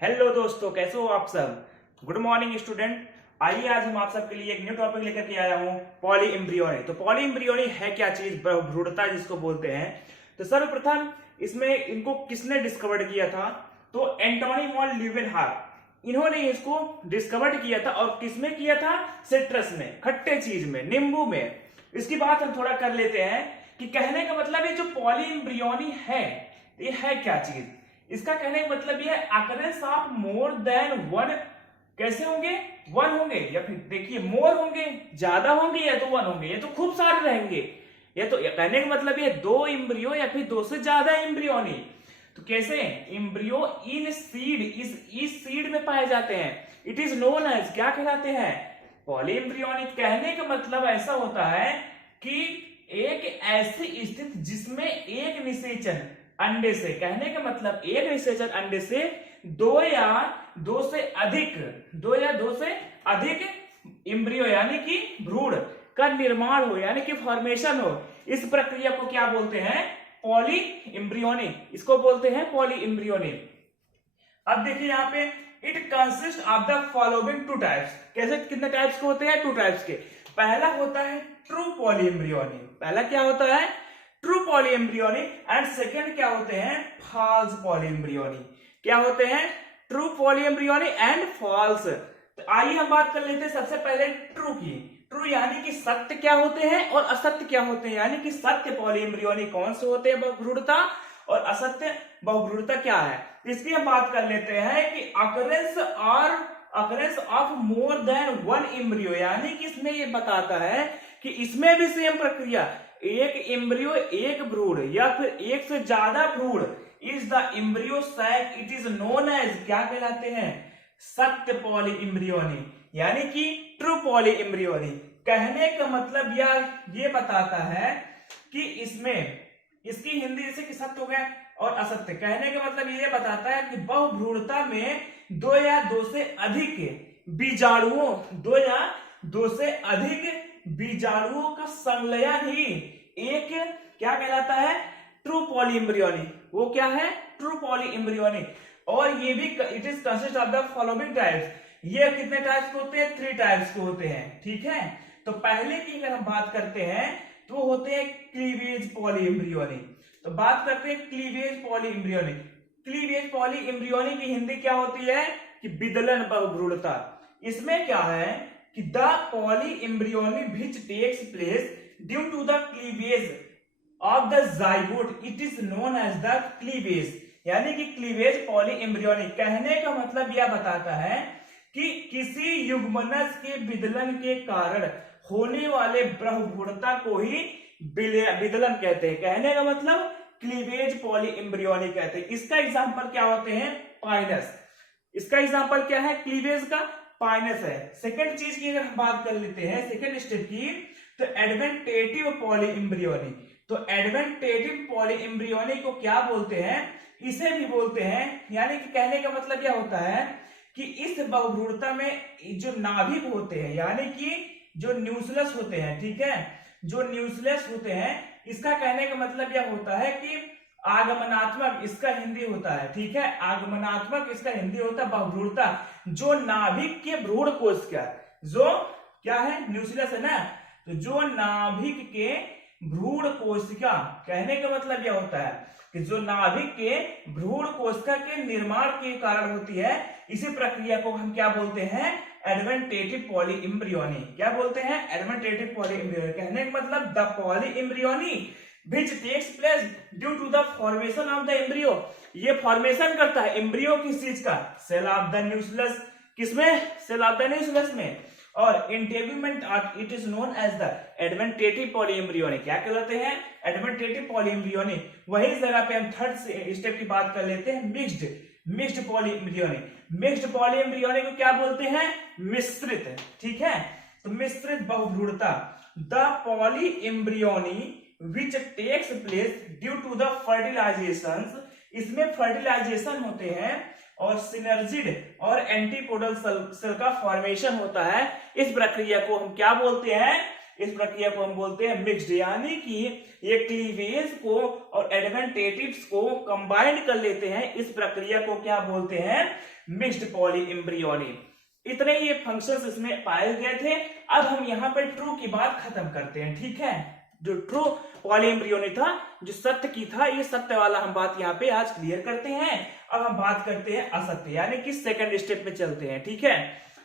Hello दोस्तों, कैसे हो आप सब। Good morning student. आइए आज हम आप सबके लिए एक न्यू टॉपिक लेकर के आया हूँ, पॉली एम्ब्रियोनी। तो पॉली एम्ब्रियोनी है क्या चीज, भ्रूणता जिसको बोलते हैं। तो सर्वप्रथम इसमें इनको किसने डिस्कवर किया था, तो एंटोनी वॉन ल्यूवेनहॉक, इन्होंने इसको डिस्कवर किया था। और किसमें किया था, सिट्रस में, खट्टे चीज में, नींबू में। इसकी बात हम थोड़ा कर लेते हैं कि कहने का मतलब ये जो पॉली एम्ब्रियोनी है ये है क्या चीज। इसका कहने का मतलब यह occurrence of more than one, कैसे होंगे, वन होंगे या फिर देखिए मोर होंगे, ज्यादा होंगे या तो वन होंगे या तो खूब सारे रहेंगे। या तो कहने का मतलब ये दो एम्ब्रियो या फिर दो से ज्यादा एम्ब्रियोनी। तो कैसे, एम्ब्रियो इन सीड, इस सीड में पाए जाते हैं। इट इज नोन एज, क्या कहलाते हैं, पॉली एम्ब्रियोनी। कहने का मतलब ऐसा होता है कि एक ऐसी स्थिति जिसमें एक निषेचन अंडे से, कहने का मतलब एक निषेचन अंडे से दो या दो से अधिक एम्ब्रियो यानी कि भ्रूण का निर्माण हो, यानी कि फॉर्मेशन हो। इस प्रक्रिया को क्या बोलते हैं, पॉली एम्ब्रियोनी। इसको बोलते हैं पॉली एम्ब्रियोनी। अब देखिए यहाँ पे, it consist of the following two types. कैसे, कितने टाइप्स के होते हैं, टू टाइप्स के। पहला होता है ट्रू पॉली एम्ब्रियोनी। पहला क्या होता है, true polyembryony. And second क्या होते हैं, फॉल्स पॉली एम्ब्रियोनी। क्या होते हैं, true polyembryony and false. तो आइए हम बात कर लेते हैं सबसे पहले ट्रू की। ट्रू यानी कि सत्य क्या होते हैं और असत्य क्या होते हैं। यानी कि सत्य पॉली एम्ब्रियोनी कौन से होते हैं, बहुभ्रूणता, और असत्य बहुभ्रूणता क्या है। इसकी हम बात कर लेते हैं कि occurrence of more than one embryo, यानी कि इसमें ये बताता है कि इसमें भी सेम प्रक्रिया, एक एम्ब्रियो एक भ्रूण या फिर एक से ज्यादा भ्रूण is the embryo sac, it is known as, क्या कहलाते हैं, सत्य पॉली एम्ब्रियोनी, यानी कि ट्रू पॉली एम्ब्रियोनी। कहने का मतलब ये बताता है कि इसमें, इसकी हिंदी जैसे कि सत्य हो गया और असत्य। कहने का मतलब ये बताता है कि बहुभ्रूणता में दो या दो से अधिक बीजाणुओं, दो या दो से अधिक बीजाणुओं का संलयन ही एक क्या कहलाता है, ट्रू पॉली एम्ब्रियोनी। वो क्या है, ट्रू पॉली एम्ब्रियोनी। और ये भी it is consist of the following types. ये कितने टाइप्स के होते हैं, 3 टाइप्स के होते हैं, ठीक है। तो पहले की अगर हम बात करते हैं तो वो होते हैं क्लीवेज पॉली एम्ब्रियोनी। तो बात करते हैं cleavage poly embryony. Cleavage poly embryony की हिंदी क्या होती है कि विदलन बहुभ्रूणता। इसमें क्या है कि the polyembryony which takes place due to the cleavage of the zygote, it is known as the cleavage, यानी कि क्लीवेज पॉली एम्ब्रियोनी। कहने का मतलब यह बताता है कि किसी युग्मनज के विदलन के कारण होने वाले बहुभ्रूणता को ही विदलन कहते हैं। कहने का मतलब क्लीवेज पॉली एम्ब्रियोनी कहते हैं। इसका एग्जांपल क्या होते हैं, पाइनस। इसका एग्जांपल क्या है, क्लीवेज का, पाइनस है। सेकंड चीज की अगर हम बात कर लेते हैं, सेकंड स्टेप की, तो एडवेंटेटिव पॉली एम्ब्रियोनी। तो एडवेंटेटिव पॉली एम्ब्रियोनी को क्या बोलते हैं, इसे भी बोलते हैं, यानी कि कहने का मतलब यह होता है कि इस बहुभ्रूणता में जो नाभिक होते हैं, यानी कि जो न्यूक्लियस होते हैं, ठीक है, जो न्यूक्लियस होते हैं, इसका कहने का मतलब यह होता है कि आगमनात्मक इसका हिंदी होता है, ठीक है, आगमनात्मक इसका हिंदी होता है बहुभ्रूणता। जो नाभिक के भ्रूण कोश का, जो क्या है, न्यूक्लियस है ना, तो जो नाभिक के भ्रूण कोशिका, कहने का मतलब यह होता है कि जो नाभिक के भ्रूण कोशिका के निर्माण के कारण होती है, इसी प्रक्रिया को हम क्या बोलते हैं, एडवेंटेटिव पॉली एम्ब्रियोनी। क्या बोलते हैं, एडवेंटेटिव पॉली एम्ब्रियोनी। कहने का मतलब the polyembryony which takes place due to the formation of the embryo, ये फॉर्मेशन करता है एम्ब्रियो किस चीज का, सेल ऑफ द न्यूक्लियस, किसमें, सेल ऑफ द न्यूक्लियस में। और integument it is known as the adventitive polyembryony. क्या कहलाते हैं, एडवेंटेटिव पॉली एम्ब्रियोनी। वही जगह पे हम थर्ड स्टेप की बात कर लेते हैं, mixed polyembryony. Mixed polyembryony को क्या बोलते हैं, मिश्रित, ठीक है। तो मिश्रित बहुभ्रूणता, the polyembryony which takes place due to the fertilizations, इसमें फर्टिलाइजेशन होते हैं और सिनर्जिड और एंटीपोडल सेल का फॉर्मेशन होता है। इस प्रक्रिया को हम क्या बोलते हैं, इस प्रक्रिया को हम बोलते हैं मिक्स्ड, यानी कि ये क्लीवेज को और एडवेंटेटिव्स को कंबाइंड कर लेते हैं। इस प्रक्रिया को क्या बोलते हैं? Mixed poly embryony. इतने ये फंक्शंस इसमें पाए गए थे। अब हम यहाँ पर ट्रू की बात खत्म करते हैं, ठीक है। जो ट्रू पॉली एम्ब्रियोनी था, जो सत्य की था, ये सत्य वाला हम बात यहाँ पे आज क्लियर करते हैं। अब हम बात करते हैं असत्य, यानी कि सेकंड स्टेप पे चलते हैं, ठीक है।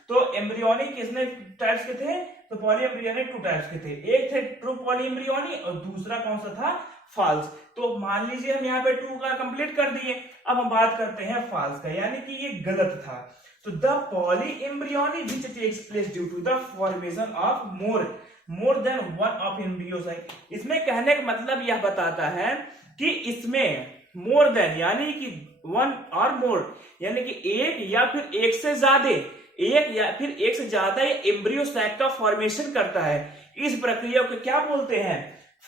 तो एम्ब्रियोनी कितने टाइप्स के थे? तो पॉली एम्ब्रियोनी 2 टाइप्स के थे। एक थे ट्रू पॉली एम्ब्रियोनी और दूसरा कौन सा था? फॉल्स। तो मान लीजिए हम यहाँ पे ट्रू का कंप्लीट कर दिए। अब हम बात करते हैं फॉल्स का, यानी कि ये गलत था। तो the polyembryony which takes place due to the formation of more than one of embryocyte. इसमें कहने का मतलब यह बताता है कि इसमें मोर देन यानी कि वन और मोर, यानी कि एक या फिर एक से ज्यादा, एक या फिर एक से ज्यादा एम्ब्रियोसाइट का फॉर्मेशन करता है। इस प्रक्रिया को क्या बोलते हैं?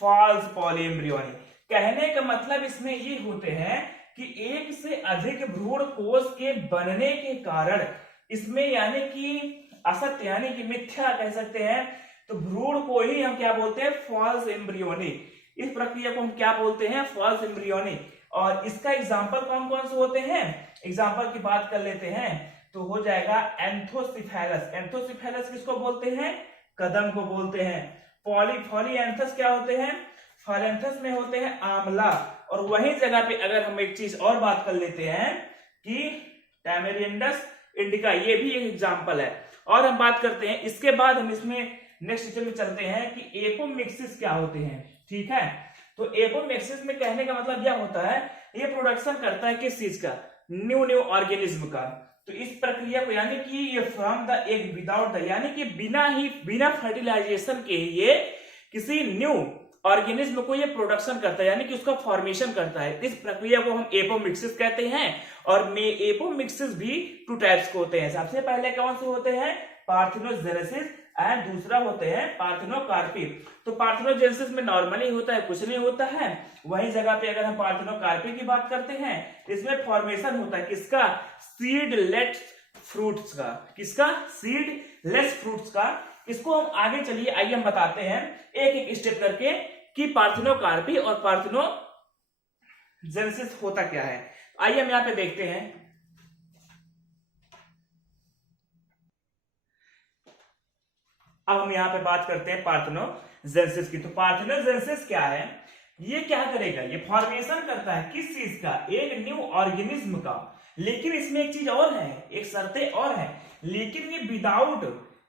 False polyembryony. कहने का मतलब इसमें ये होते हैं कि एक से अधिक भ्रूण कोष के बनने के कारण इसमें, यानी कि असत्य यानी कि मिथ्या कह सकते हैं, तो भ्रूण को ही हम क्या बोलते हैं? False embryony. इस प्रक्रिया को हम क्या बोलते हैं? False embryony. और इसका एग्जाम्पल कौन कौन से होते हैं? एग्जाम्पल की बात कर लेते हैं तो हो जाएगा एंथोसिफेलस। एंथोसिफेलस किसको बोलते हैं? कदम को बोलते हैं। पॉलीएंथस क्या होते हैं? फॉलेंथस में होते हैं आंवला। और वही जगह पे अगर हम एक चीज और बात कर लेते हैं कि टैमेरिंडस इंडिका, ये भी एक एग्जाम्पल है। और हम बात करते हैं, इसके बाद हम इसमें नेक्स्ट स्टेप में चलते हैं कि एपोमिक्सिस क्या होते हैं, ठीक है। तो एपोमिक्सिस में कहने का मतलब यह होता है, ये प्रोडक्शन करता है किस चीज का? न्यू ऑर्गेनिज्म का। तो इस प्रक्रिया को, यानी कि ये from the egg without the, यानी कि बिना फर्टिलाइजेशन के ये किसी न्यू ऑर्गेनिज्म को ये प्रोडक्शन करता है, यानी कि उसका फॉर्मेशन करता है। इस प्रक्रिया को हम एपोमिक्सिस कहते हैं। और एपोमिक्सिस भी 2 टाइप्स के होते हैं। सबसे पहले कौन से होते हैं? पार्थेनोजेनेसिस एंड दूसरा होते हैं पार्थेनोकार्पी। तो पार्थेनोजेनेसिस में नॉर्मली होता है, कुछ नहीं होता है। वही जगह पे अगर हम पार्थेनोकार्पी की बात करते हैं, इसमें फॉर्मेशन होता है किसका? सीडलेस फ्रूट्स का। किसका? सीडलेस फ्रूट्स का। इसको हम आगे चलिए, आइए हम बताते हैं एक एक स्टेप करके कि पार्थेनोकार्पी और पार्थेनोजेनेसिस होता क्या है। आइए हम यहाँ पे देखते हैं। अब हम यहाँ पे बात करते हैं पार्थेनोजेनेसिस की। तो पार्थेनोजेनेसिस क्या है? ये क्या करेगा? ये फॉर्मेशन करता है किस चीज का? एक न्यू ऑर्गेनिज्म का। लेकिन इसमें एक चीज और है, एक शर्तें और है। लेकिन ये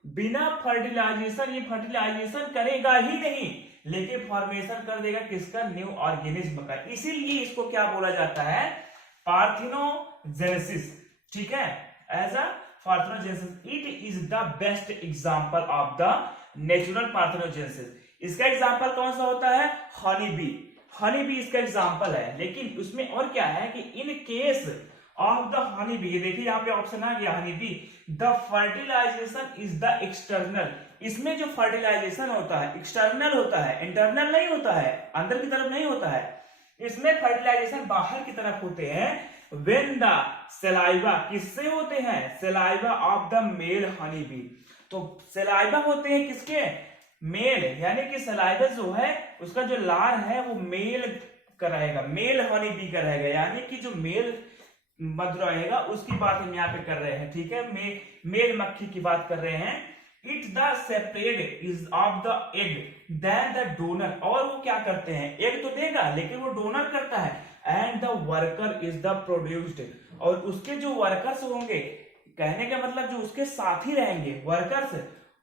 बिना फर्टिलाइजेशन, ये फर्टिलाइजेशन करेगा ही नहीं, लेकिन फॉर्मेशन कर देगा किसका? न्यू ऑर्गेनिज्म का। इसीलिए इसको क्या बोला जाता है? पार्थेनोजेनेसिस, ठीक है। As a parthenogenesis, it is the best example of the natural parthenogenesis. इसका एग्जांपल कौन सा होता है? हनी बी इसका एग्जांपल है। लेकिन उसमें और क्या है कि in case of the honey bee, ये देखिए यहाँ पे ऑप्शन आ गया honey bee, the fertilisation is the external. इसमें जो फर्टिलाइजेशन होता है एक्सटर्नल होता है, इंटरनल नहीं होता है, अंदर की तरफ नहीं होता है। इसमें फर्टिलाइजेशन बाहर की तरफ होते हैं। व्हेन द सलाइवा, किससे होते हैं? Saliva of the male honey bee. तो सलाइवा होते हैं किसके? मेल, यानी कि सलाइवा जो है उसका जो लार है वो मेल का रहेगा, मेल हनी बी का रहेगा, यानी कि जो मेल मधु रहेगा उसकी बात हम यहाँ पे कर रहे हैं, ठीक है। मेल मक्खी की बात कर रहे हैं। It the separate is of the egg then the donor. और वो क्या करते हैं? एग तो देगा लेकिन वो डोनर करता है। And the worker is the produced. और उसके जो वर्कर्स होंगे, कहने का मतलब जो उसके साथी रहेंगे वर्कर्स,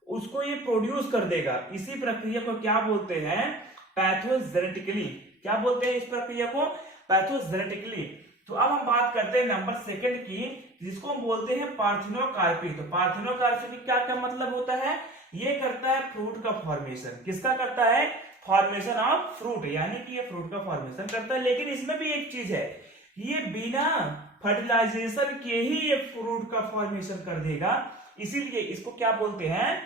उसको ये प्रोड्यूस कर देगा। इसी प्रक्रिया को क्या बोलते हैं? पैथोजेनेटिकली। क्या बोलते हैं इस प्रक्रिया को? पैथोजेनेटिकली। तो अब हम बात करते हैं नंबर 2 की, जिसको हम बोलते हैं पार्थेनोकार्पी। तो पार्थेनोकार्पी का क्या मतलब होता है? ये करता है फ्रूट का फॉर्मेशन। किसका करता है? फॉर्मेशन ऑफ फ्रूट, यानी कि ये फ्रूट का फॉर्मेशन करता है। लेकिन इसमें भी एक चीज है, ये बिना फर्टिलाइजेशन के ही ये फ्रूट का फॉर्मेशन कर देगा। इसीलिए इसको क्या बोलते हैं?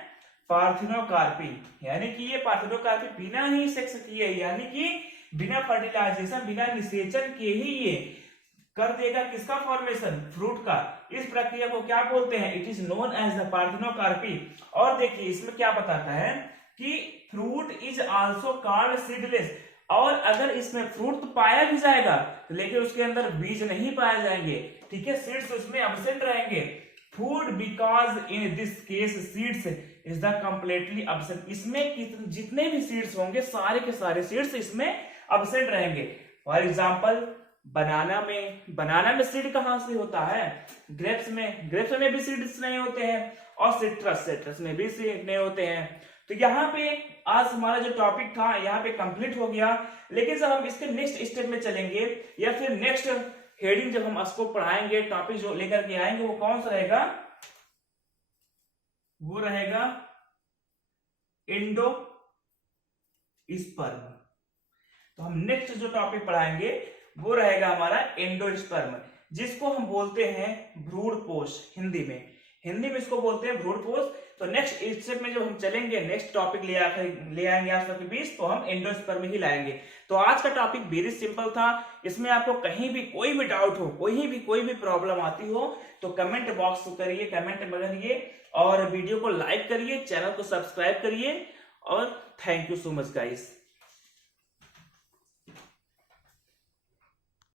पार्थेनोकार्पी। यानी कि ये पार्थेनोकार्पी बिना ही सेक्स किए, यानी कि बिना फर्टिलाइजेशन, बिना निषेचन के ही ये कर देगा किसका फॉर्मेशन? फ्रूट का। इस प्रक्रिया को क्या बोलते हैं? It is known as the parthenocarpy. और देखिए इसमें क्या बताता है कि fruit is also called seedless. और अगर इसमें फ्रूट तो पाया भी जाएगा लेकिन उसके अंदर बीज नहीं पाए जाएंगे, ठीक है, सीड्स उसमें एब्सेंट रहेंगे। Food because in this case seeds is the completely absent. इसमें जितने भी सीड्स होंगे सारे के सारे सीड्स इसमें एब्सेंट रहेंगे। फॉर एग्जाम्पल बनाना में सीड कहां से होता है? ग्रेप्स में भी सीड्स नहीं होते हैं, और सिट्रस में भी सीड नहीं होते हैं। तो यहाँ पे आज हमारा जो टॉपिक था यहाँ पे कंप्लीट हो गया। लेकिन जब हम इसके नेक्स्ट स्टेप में चलेंगे या फिर नेक्स्ट हेडिंग जब हम इसको पढ़ाएंगे, टॉपिक जो लेकर के आएंगे वो कौन सा रहेगा? वो रहेगा एंडोस्पर्म। तो हम नेक्स्ट जो टॉपिक पढ़ाएंगे वो रहेगा हमारा एंडोस्पर्म, जिसको हम बोलते हैं भ्रूणपोष। हिंदी में इसको बोलते हैं भ्रूणपोष। तो नेक्स्ट स्टेप में जब हम चलेंगे, नेक्स्ट टॉपिक ले आएंगे आप सबके बीच, तो हम एंडोस्पर्म ही लाएंगे। तो आज का टॉपिक वेरी सिंपल था। इसमें आपको कहीं भी कोई भी डाउट हो, कोई भी प्रॉब्लम आती हो तो कमेंट बॉक्स करिए, कमेंट में करिए, और वीडियो को लाइक करिए, चैनल को सब्सक्राइब करिए। और thank you so much guys.